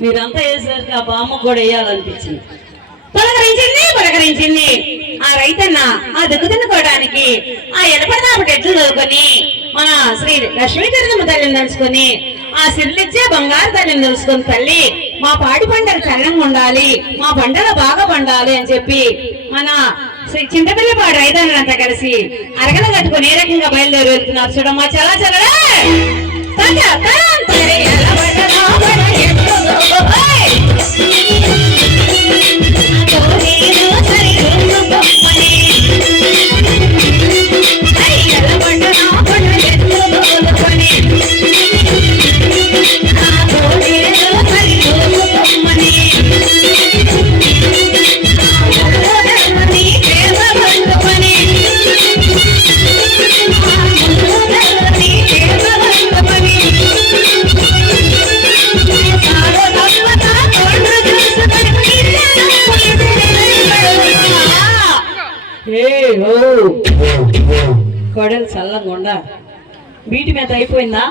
మీరంతా వేసేసరికి ఆ బామ్మ కూడా వేయాలనిపించింది. పలకరించింది ఆ రైతన్న ఆ దిక్కు తిన్నుకోవడానికి ఆ ఎడపడదాపు ఎట్లు చదువుకొని మన శ్రీ లక్ష్మీ తిరుగమ్మ తల్లిని తలుచుకొని ఆ సిర్లిచ్చే బంగారు తల్లిని తెలుసుకొని, తల్లి మా పాడి పంటలు చల్లంగా ఉండాలి, మా పంటలు బాగా పండాలి అని చెప్పి మన శ్రీ చింతపల్లిపాడు రైతన్నంతా కలిసి అరగల కట్టుకుని ఏ రకంగా బయలుదేరి వెళ్తున్నారు చూడమ్మా. చాలా చాలా కోడలు చల్లంగా బీటి మీద అయిపోయిందా?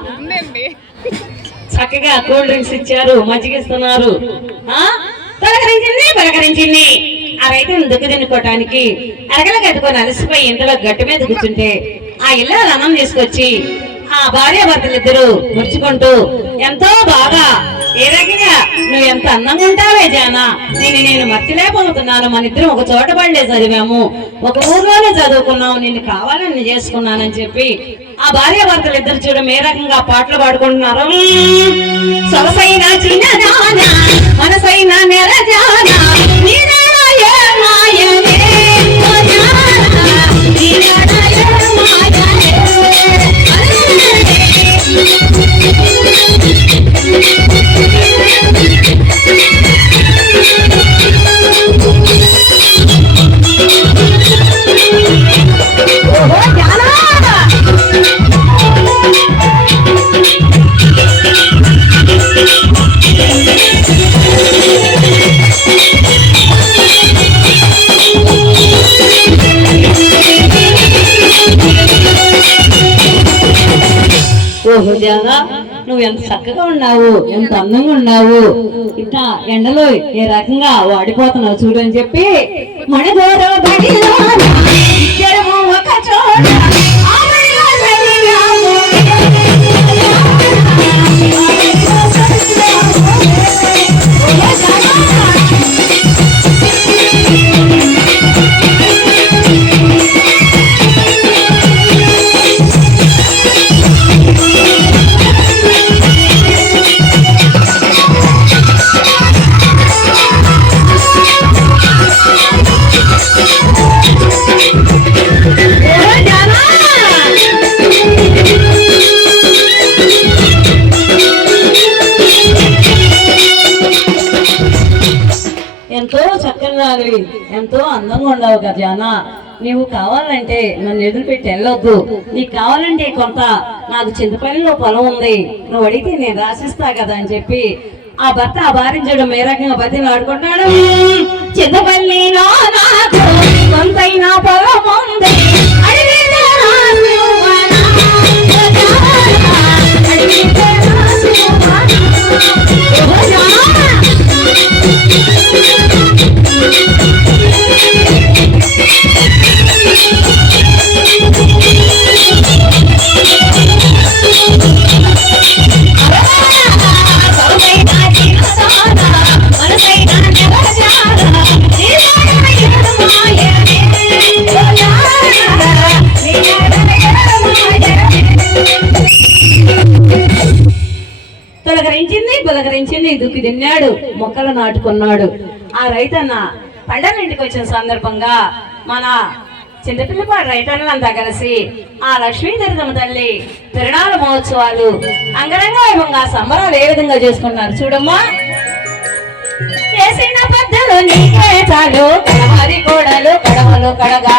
చక్కగా కూల్ డ్రింక్స్ ఇచ్చారు, మజ్జిగ ఇస్తున్నారు. పలకరించింది ఆ రైతుని దుక్కు తినుకోవటానికి అరగల కట్టుకొని అలసిపోయి ఇంట్లో గట్టు మీద కూర్చుంటే ఆ ఇల్లు అన్నం తీసుకొచ్చి ఆ భార్యాభర్తలు ఇద్దరు ముడుచుకుంటూ ఎంతో బాగా ఏ రకంగా నువ్వు ఎంత అందంగా ఉంటావే జానా, నేను మర్చిలేకపోతున్నాను, మన ఇద్దరు ఒక చోట పడలే చదివాము, ఒక ఊర్లోనే చదువుకున్నాము, నిన్ను కావాలని చేసుకున్నానని చెప్పి ఆ భార్యాభర్తలు ఇద్దరు చూడడం ఏ రకంగా పాటలు పాడుకుంటున్నారు. సొగసైన చిన్నదానా మనసైన నెరజానా ఓహో జాగా నువ్వు ఎంత చక్కగా ఉన్నావు, ఎంత అందంగా ఉన్నావు, ఇట్లా ఎండలో ఏ రకంగా వాడిపోతున్నావు చూడు అని చెప్పి మణిగోర ఎంతో చక్కగా ఎంతో అందంగా ఉండవు కదా జానా, నీవు కావాలంటే నన్ను ఎదురుపెట్టి వెళ్ళొద్దు, నీకు కావాలంటే కొంత నాకు చింతపల్లిలో పొలం ఉంది, నువ్వు అడిగితే నేను రాసిస్తా కదా అని చెప్పి ఆ భర్త ఆ భార్య చేయడం ఏ రకంగా బతిని ఆడుకుంటాడు. చింతపల్లిలో నాకు కొంతైనా పొలం ఉంది, పులకరించింది దుక్కి తిన్నాడు, మొక్కలు నాటుకున్నాడు. ఆ రైతన్న పండగ ఇంటికి వచ్చిన సందర్భంగా మన చింతపిల్లిపాడు రైతన్నంతా కలిసి ఆ లక్ష్మీ దుర్గమ్మ తల్లి తిరునాళ్ళ మహోత్సవాలు అంగరంగ వైభవంగా సంబరాలు ఏ విధంగా చేసుకున్నారు చూడమ్మా. చేసిన పెద్దలు నీకే చాలు, కడమరి కోడలు కడమలు కడగా,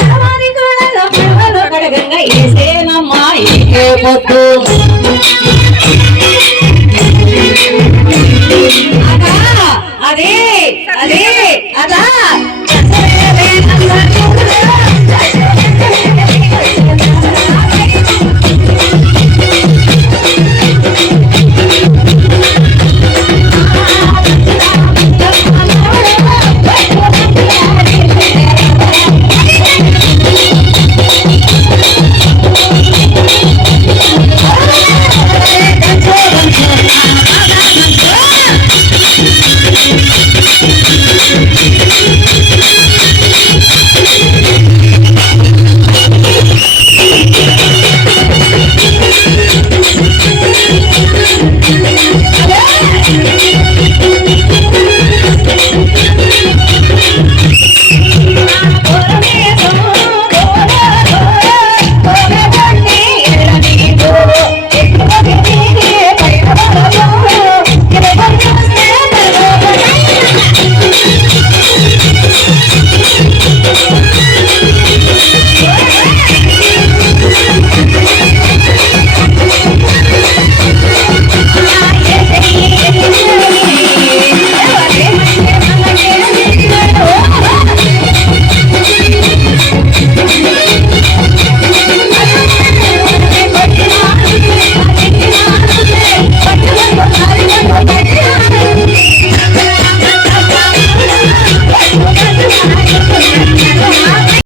కడమరి కోడలు కడమలు కడగంగా ఏసేనమ్మా ఈకే పొద్దు. అదే అదే అదా ఆ